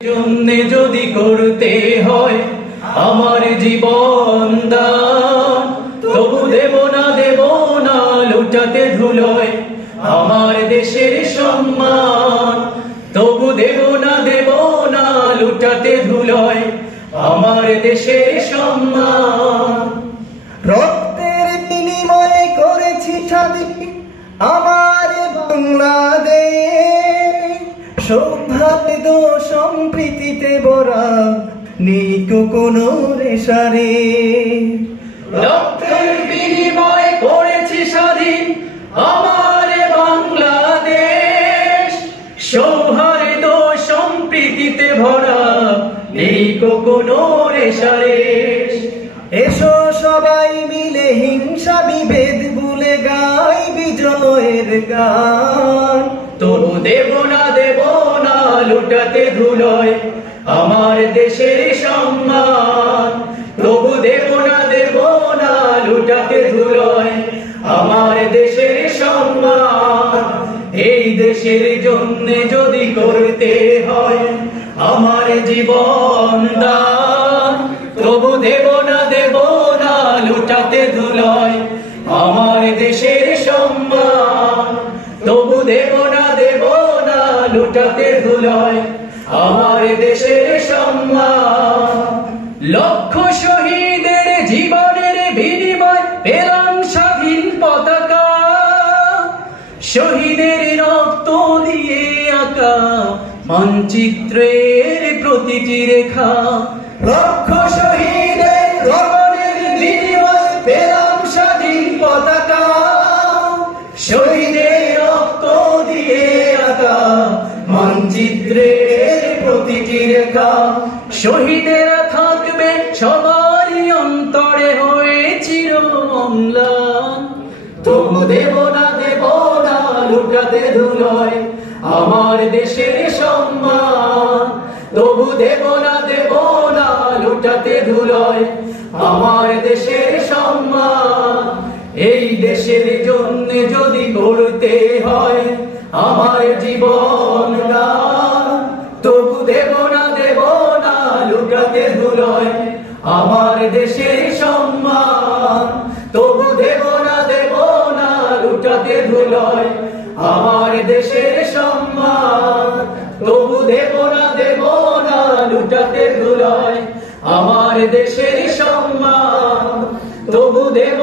জন্য যদি করতে হয় আমার জীবন দান, তবু দেব না লুটাতে ধুলোয় আমার দেশের সম্মান। তবু দেব না লুটাতে ধুলোয় আমার দেশের সম্মান। রক্তের বিনিময়ে করেছি স্বাধীন আমার বাংলাদেশ, সৌভাগ্য সম্প্রীতিতে ভরা নেই কোনো রেশারে। রক্তের বিনিময়ে করেছি স্বাধীন আমার বাংলাদেশ, সৌহার্দ্য সম্প্রীতিতে ভরা নেই কোনো রেশারেশ। এসো সবাই মিলে হিংসা বিভেদ ভুলে গাই বিজয়ের গান। তবু দেব না লুটাতে ধুলোয় আমার দেশের সম্মান। তবু দেব না লুটাতে ধুলোয় আমার দেশের সম্মান। এই দেশের জন্য যদি করতে হয় আমার জীবন দান, তবু দেব না লুটাতে ধুলোয় আমার দেশের সম্মান। তবু দেব না লুটাতে ধুলোয় আমার দেশের সম্মান। লক্ষ শহীদের জীবনের বিনিময় পেলাম স্বাধীন পতাকা, শহীদের রক্ত দিয়ে আঁকা মানচিত্রের প্রতিটি রেখা। লক্ষ শহীদের জীবনের বিনিময়ে পেলাম স্বাধীন পতাকা, শহীদের রক্ত দিয়ে আঁকা মানচিত্রের প্রতিটি রেখা। শহীদেরা থাকবে সবারই অন্তরে হয়ে চির অম্লান। তবু দেব না লুটাতে ধুলোয় আমার দেশের সম্মান। তবু দেব না লুটাতে ধুলোয় আমার দেশের সম্মান। এই দেশের জন্য যদি করতে হয় আমার জীবন দান, তবু দেব না লুটাতে ধুলোয় আমার দেশের সম্মান। তবু দেব না লুটাতে ধুলোয় আমার দেশের সম্মান। তবু দেব না লুটাতে ধুলোয় আমার দেশের সম্মান। তবু দেব